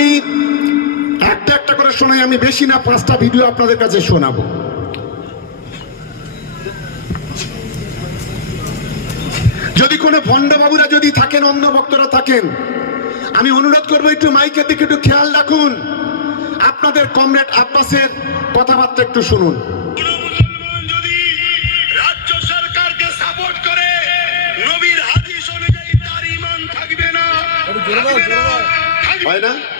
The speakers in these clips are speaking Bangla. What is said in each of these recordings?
আমি একটা একটা করে শোনাই আমি বেশি না পাঁচটা ভিডিও আপনাদের কাছে শোনাবো। যদি কোনো ভণ্ডবাবুরা যদি থাকেন অন্য ভক্তরা থাকেন আমি অনুরোধ করব একটু মাইকের দিকে একটু খেয়াল রাখুন। আপনাদের কমরেড আব্বাসের কথাবার্তা একটু শুনুন। কোনো মুসলমান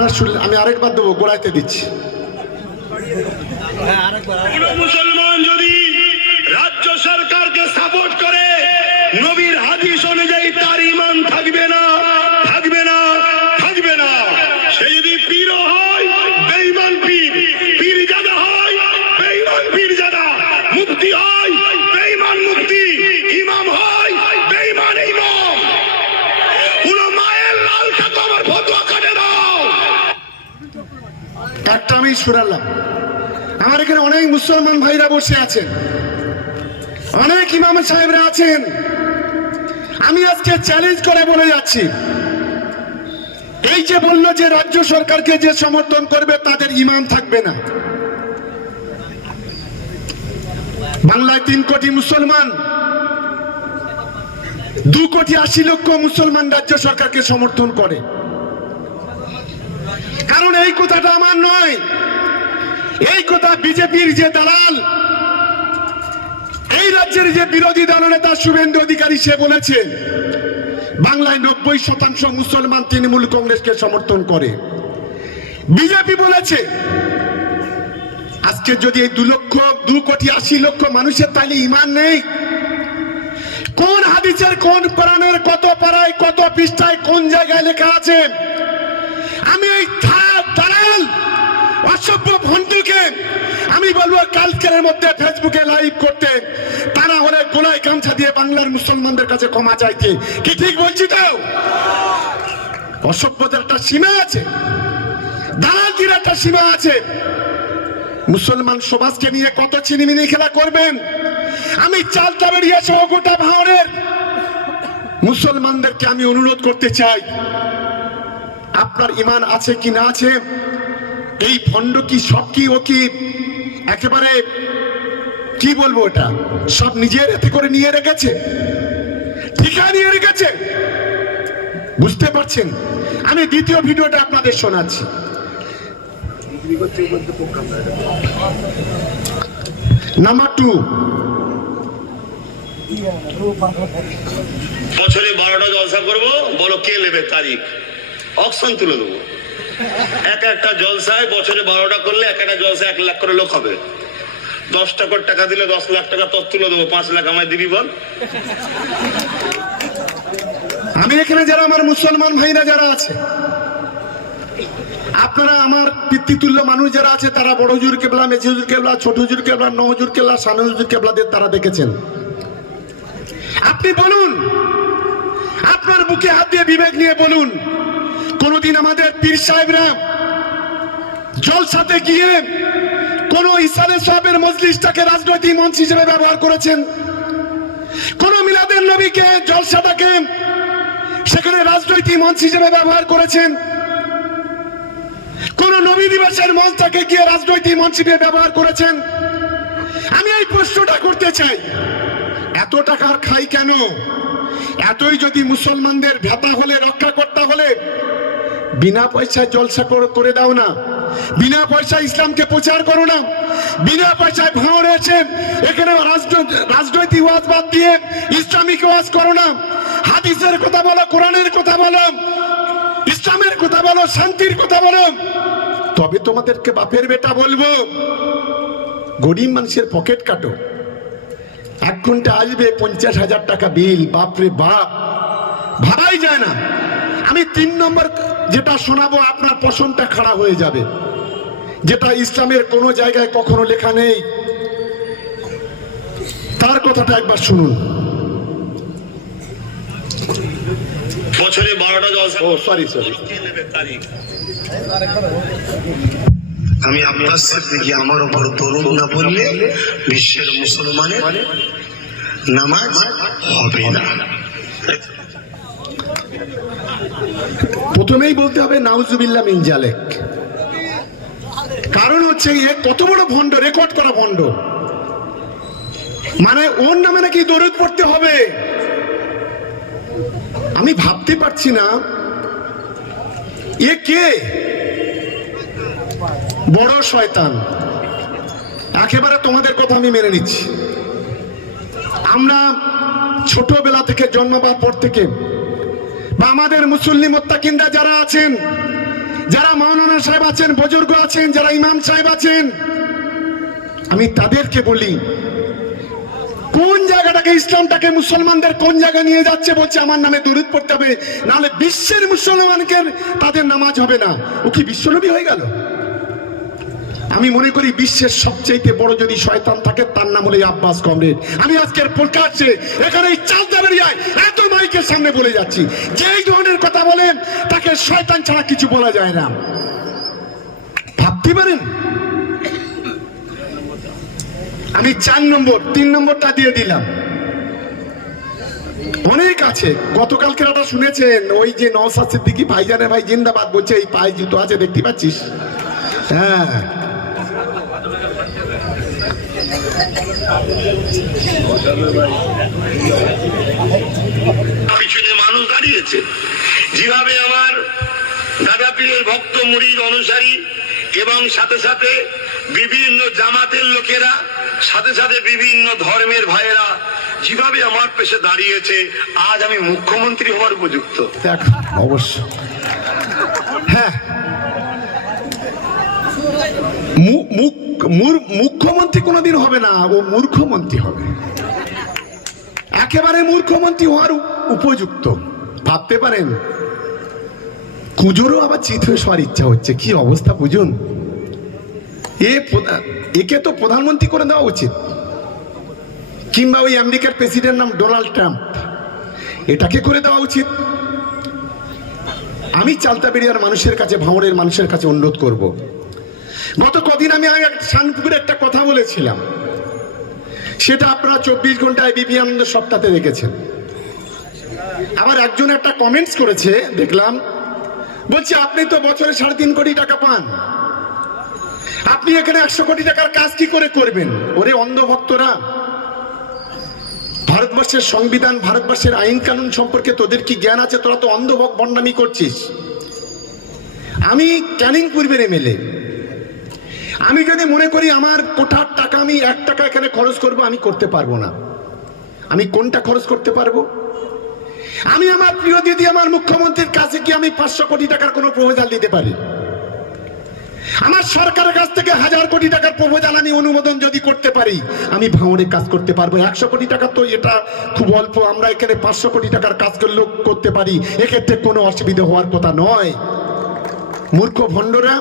আপনারা শুনলেন আমি আরেকবার দেবো গোড়াইতে দিচ্ছি। কোন মুসলমান যদি রাজ্য সরকারকে সাপোর্ট করে নবীর হাদিস অনুযায়ী তার ইমান থাকবে না থাকবে না থাকবে না। সে যদি পীর হয় বেঈমান পীর পীর জাদা হয় বেঈমান পীর জাদা মুফতি হয় আমি শুনালাম আমার এখানে অনেক মুসলমান ভাইরা বসে আছেন। অনেক ইমাম সাহেবরা আছেন। আমি আজকে চ্যালেঞ্জ করে বলে যাচ্ছি। এই যে বলল যে রাজ্য সরকারকে যে সমর্থন করবে, তাদের ইমাম থাকবে না। বাংলায় তিন কোটি মুসলমান, দু কোটি আশি লক্ষ মুসলমান রাজ্য সরকারকে সমর্থন করে। কারণ এই কথাটা আমার নয়। এই কথা বিজেপির যে দালাল, এই রাজ্যের যে বিরোধী দলনেতা শুভেন্দু অধিকারী সে বলেছে, বাংলায় নব্বই শতাংশ মুসলমান তৃণমূল কংগ্রেসকে সমর্থন করে। বিজেপি বলেছে, আজকে যদি এই দু লক্ষ, দু কোটি আশি লক্ষ মানুষের তাহলে ইমান নেই, কোন হাদিসের, কোন প্রাণের কত পাড়ায়, কত পৃষ্ঠায়, কোন জায়গায় লেখা আছে? আমি এই দালাল অসভ্য ভণ্ডুকে আমি বলব কালকের মধ্যে ফেসবুকে লাইভ করতে। তারা হলে গোলায় গামছা দিয়ে বাংলার মুসলমানদের কাছে ক্ষমা চাইতে। কি ঠিক বলছি তো? অসভ্যদের একটা সীমা আছে। দালালদের একটা সীমা আছে। মুসলমান সমাজকে নিয়ে কত চিনিমিনি খেলা করবেন? আমি চালতা বেরিয়ে সহ গোটা ভাঙনের মুসলমানদেরকে আমি অনুরোধ করতে চাই। আপনার ইমান আছে কি না আছে? এই ভণ্ড কি সব কি ও কি একেবারে, কি বলব এটা? সব নিজের এতে করে নিয়ে রেখেছে? ঠিকা নিয়ে রেখেছে? বুঝতে পারছেন? আমি দ্বিতীয় ভিডিওটা আপনাদের শোনাচ্ছি। Number two. বছরে বারোটা জলসা করব, বলো কে নেবে তারিখ? অপশন তুলে দেবো। এক একটা জলসায় বছরে বারোটা করলে এক একটা জলসা এক লাখ করে লোক হবে। দশ টাকার টাকা দিলে দশ লাখ টাকা তোর তুলে দেবো, পাঁচ লাখ আমায় দিবি বল। আমি এখানে যারা আমার মুসলমান ভাইরা যারা আছে, আপনারা আমার পিতৃতুল্য মানুষ যারা আছে, তারা বড় হুজুর কেবলা মেজি হুজুর কেবলা, ছোট হুজুর কেবলা ন হুজুর কেবলা, সানু হুজুর কেবলাদের তারা দেখেছেন। আপনি বলুন, আপনার বুকে হাত দিয়ে বিবেক নিয়ে বলুন কোনদিন আমাদের পীর সাহেবরা জলসাতে গিয়ে কোন ইসালে সাহেবের মজলিসটাকে রাজনৈতিক মঞ্চ হিসেবে ব্যবহার করেছেন। কোন মিলাদের নবীকে জলসাটাকে সেখানে রাজনৈতিক মঞ্চ হিসেবে ব্যবহার করেছেন। কোন নবী দিবসের মঞ্চটাকে গিয়ে রাজনৈতিক মঞ্চ হিসেবে ব্যবহার করেছেন। আমি এই প্রশ্নটা করতে চাই, এত টাকার খাই কেন? এতই যদি মুসলমানদের ভেতা হলে, রক্ষা করতে হলে বিনা পয়সায় জলসা করে- দাও না। বিনা পয়সায় ইসলামকে প্রচার করো না। বিনা পয়সায় ভাঙড় এসে এখানে রাজন- রাজনৈতিক ওয়াজ বাদ দিয়ে ইসলামিক ওয়াজ করো না। হাদিসের কথা বলো, কোরআনের কথা বলো, ইসলামের কথা বলো, শান্তির কথা বলো। তবে তোমাদেরকে বাপের বেটা বলব, গরিব মানুষের পকেট কাটো। এক ঘণ্টা আসবে পঞ্চাশ হাজার টাকা বিল, বাপরে বাপ। ভাবাই যায় না। আমি তিন নম্বর যেটা শোনাবো আপনার পশমটা খাড়া হয়ে যাবে। যেটা ইসলামের কোনো জায়গায় কখনো লেখা নেই। তার কথাটা একবার শুনুন। বছরে বারোটা ও সরি সরি তারিখ আমি আব্বাস সিদ্দিকী আমার উপর দরুদ না পড়লে বিশ্বের মুসলমানের নামাজ হবে না। প্রথমেই বলতে হবে, নাউজুবিল্লাহ মিন জালেক। কারণ হচ্ছে এ কত বড় ভণ্ড, রেকর্ড করা ভণ্ড। মানে ওর নামে নাকি দরদ পড়তে হবে। আমি ভাবতে পারছি না। এ কে? বড় শয়তান। একেবারে তোমাদের কথা আমি মেনে নিচ্ছি। আমরা ছোটবেলা থেকে জন্মাবার পর থেকে বা আমাদের মুসল্লি হত্যাকিন্দা যারা আছেন, যারা মাওলানা সাহেব আছেন, বুজুর্গ আছেন, যারা ইমাম সাহেব আছেন, আমি তাদেরকে বলি, কোন জায়গাটাকে, ইসলামটাকে মুসলমানদের কোন জায়গায় নিয়ে যাচ্ছে বলছে, আমার নামে দূরত পড়তে হবে, নাহলে বিশ্বের মুসলমানকে তাদের নামাজ হবে না। ও কি বিশ্বনবী হয়ে গেল? আমি মনে করি বিশ্বের সবচেয়ে বড় যদি শয়তান থাকে, তার নাম হলো আব্বাস কমরেড। আমি আজকের প্রকাশ্যে এখানে এই এত মাইকের সামনে বলে যাচ্ছি। যে এই ধরনের কথা বলেন, তাকে শয়তান ছাড়া কিছু বলা যায় না। ভাবতে পারেন? আমি চার নম্বর, তিন নম্বরটা দিয়ে দিলাম। অনেক আছে। গতকালকে একটা শুনেছেন, ওই যে নওসাদ সিদ্দিকি ভাইজানে ভাই জিন্দাবাদ বলছে, এই পায়ে জুতো আছে, দেখতে পাচ্ছিস? হ্যাঁ। পিছনে মানুষ দাঁড়িয়েছে। যেভাবে আমার দাদা পীরের ভক্ত মুড়ির অনুসারী এবং সাথে সাথে বিভিন্ন জামাতের লোকেরা, সাথে সাথে বিভিন্ন ধর্মের ভাইয়েরা যেভাবে আমার পেশে দাঁড়িয়েছে, আজ আমি মুখ্যমন্ত্রী হওয়ার উপযুক্ত। অবশ্য। হ্যাঁ। মুখ- মুখ্যমন্ত্রী কোনোদিন হবে না, ও মূর্খমন্ত্রী হবে। একেবারে মূর্খমন্ত্রী হওয়ার উপযুক্ত। ভাবতে পারেন, কুজোরও আবার চিত হয়ে শোয়ার ইচ্ছা হচ্ছে। কি অবস্থা বুঝুন? এ একে তো প্রধানমন্ত্রী করে দেওয়া উচিত। কিংবা ওই আমেরিকার প্রেসিডেন্ট নাম ডোনাল্ড ট্রাম্প। এটাকে করে দেওয়া উচিত। আমি চালতাবেড়িয়ার মানুষের কাছে, ভাঙড়ের মানুষের কাছে অনুরোধ করব। গত কদিন আমি শানপুকুরে একটা কথা বলেছিলাম। সেটা আপনারা চব্বিশ ঘন্টায় বিপি আনন্দ সপ্তাহে দেখেছেন। আবার একজন একটা কমেন্টস করেছে, দেখলাম। বলছে, আপনি তো বছরে সাড়ে তিন কোটি টাকা পান। আপনি এখানে একশো কোটি টাকার কাজ কি করে করবেন? ওরে অন্ধভক্তরা। ভারতবর্ষের সংবিধান, ভারতবর্ষের আইন কানুন সম্পর্কে তোদের কি জ্ঞান আছে? তোরা তো অন্ধভক ভণ্ডামি করছিস। আমি ক্যানিং পূর্বের এমএলএ। আমি যদি মনে করি আমার কোঠার টাকা আমি এক টাকা এখানে খরচ করব, আমি করতে পারব না। আমি কোনটা খরচ করতে পারব? আমি আমার প্রিয় দিদি, আমার মুখ্যমন্ত্রীর কাছে কি আমি পাঁচশো কোটি টাকার কোনো প্রপোজাল দিতে পারি? আমার সরকারের কাছ থেকে হাজার কোটি টাকার প্রপোজাল আমি অনুমোদন যদি করতে পারি, আমি ভাঙড়ে কাজ করতে পারব। একশো কোটি টাকা তো এটা খুব অল্প, আমরা এখানে পাঁচশো কোটি টাকার কাজ করলেও করতে পারি। এক্ষেত্রে কোনো অসুবিধা হওয়ার কথা নয়। মূর্খ ভণ্ডরা